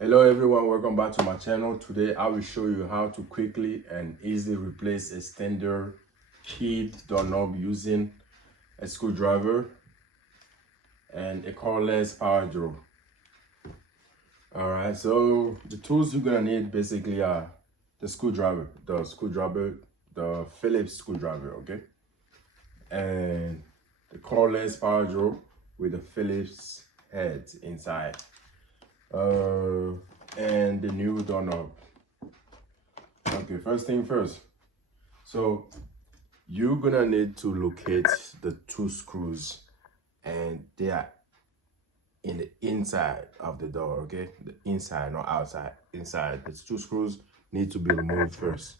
Hello everyone, welcome back to my channel. Today I will show you how to quickly and easily replace a standard keyed doorknob using a screwdriver and a cordless power drill. Alright, so the tools you're gonna need basically are the Phillips screwdriver, okay? And the cordless power drill with the Phillips head inside. And the new doorknob. Okay, first thing first. So you're gonna need to locate the two screws, and they are in the inside of the door, okay? The inside, not outside, inside. The two screws need to be removed first.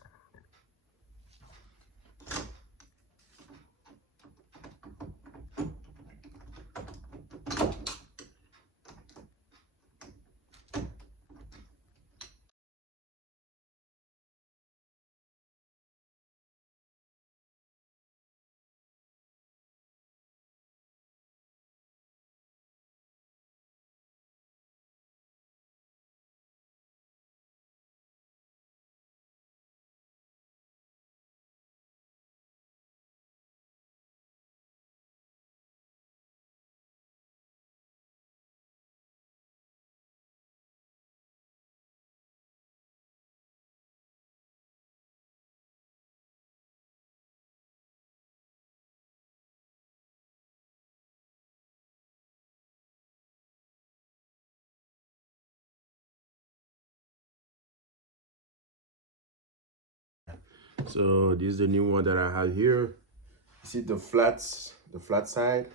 So this is the new one that I have here. See the flat side?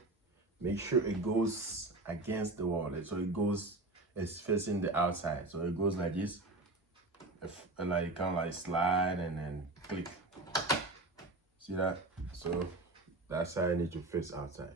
Make sure it goes against the wall. So it's facing the outside. So it goes like this. And like kind of like slide and then click. See that? So that side needs to face outside.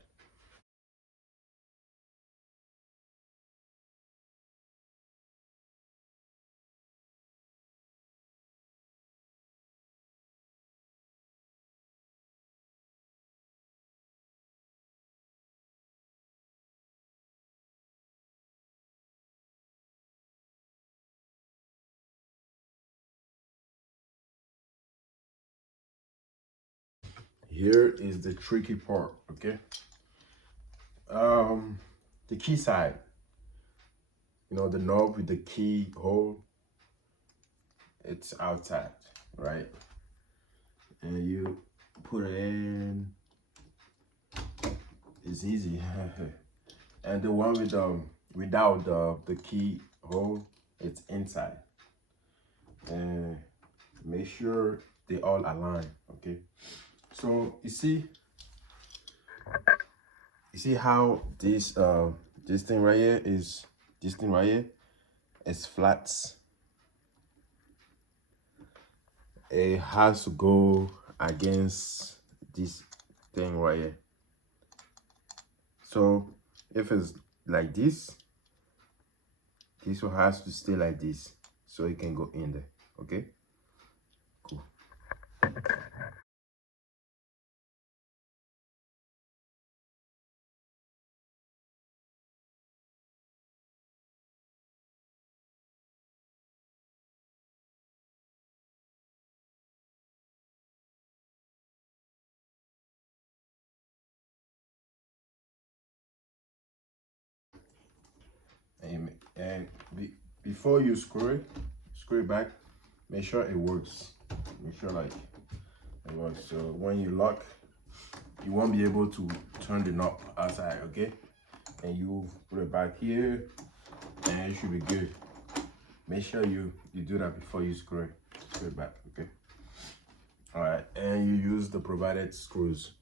Here is the tricky part, okay? The key side, the knob with the key hole, it's outside, right? And you put it in, it's easy. And the one with without the key hole, it's inside. And make sure they all align, okay? So you see how this thing right here is flat. It has to go against this thing right here. So if it's like this one has to stay like this so it can go in there. Okay, cool. And before you screw it back, make sure it works. Make sure like it works. So when you lock, you won't be able to turn the knob outside, okay? And you put it back here and it should be good. Make sure you do that before you screw it back, okay? All right, and you use the provided screws.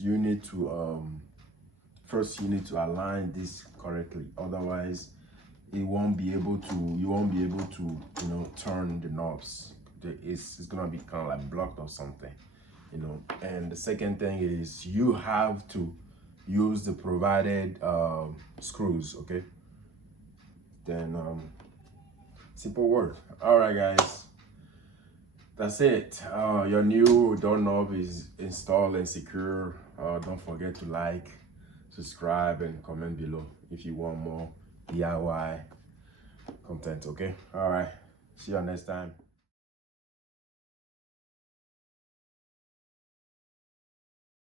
you need to first you need to align this correctly, otherwise it won't be able to, you won't be able to, you know, turn the knobs. It's gonna be kind of like blocked or something, you know. And the second thing is you have to use the provided screws, okay? Then simple word. All right, guys, that's it. Your new doorknob is installed and secure. Don't forget to like, subscribe, and comment below if you want more DIY content. Okay, all right, see you next time.